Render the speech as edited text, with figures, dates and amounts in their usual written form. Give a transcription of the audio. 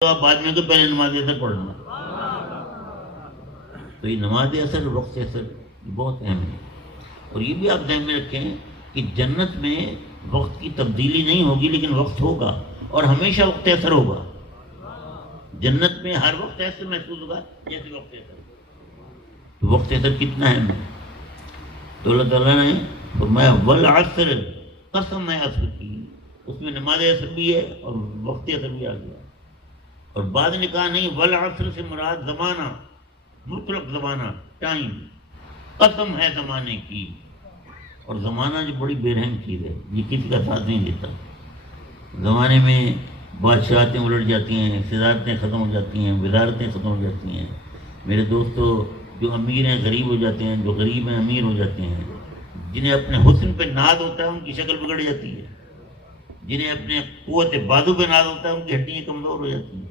آپ بعد میں تو پہلے نماز اثر پڑھنا. تو یہ نماز اثر، وقت اثر بہت اہم ہے. اور یہ بھی آپ ذہن میں رکھیں کہ جنت میں وقت کی تبدیلی نہیں ہوگی لیکن وقت ہوگا، اور ہمیشہ وقت اثر ہوگا. جنت میں ہر وقت ایسے محسوس ہوگا جیسے وقت اثر. تو وقت اثر کتنا اہم ہے. تو اللہ تعالیٰ نے فرمایا والعصر، قسم ہے عصر کی. اس میں نماز اثر بھی ہے اور وقت اثر بھی آ گیا. اور بعد نے کہا نہیں، والعصر سے مراد زمانہ، مطلق زمانہ، ٹائم. قسم ہے زمانے کی. اور زمانہ جو بڑی بے رحم چیز ہے، یہ کسی کا ساتھ نہیں دیتا. زمانے میں بادشاہتیں الٹ جاتی ہیں، صدارتیں ختم ہو جاتی ہیں، وزارتیں ختم ہو جاتی ہیں. میرے دوستو، جو امیر ہیں غریب ہو جاتے ہیں، جو غریب ہیں امیر ہو جاتے ہیں. جنہیں اپنے حسن پہ ناز ہوتا ہے ان کی شکل بگڑ جاتی ہے. جنہیں اپنے قوت بازو پہ ناز ہوتا ہے ان کی ہڈیاں کمزور ہو جاتی ہیں.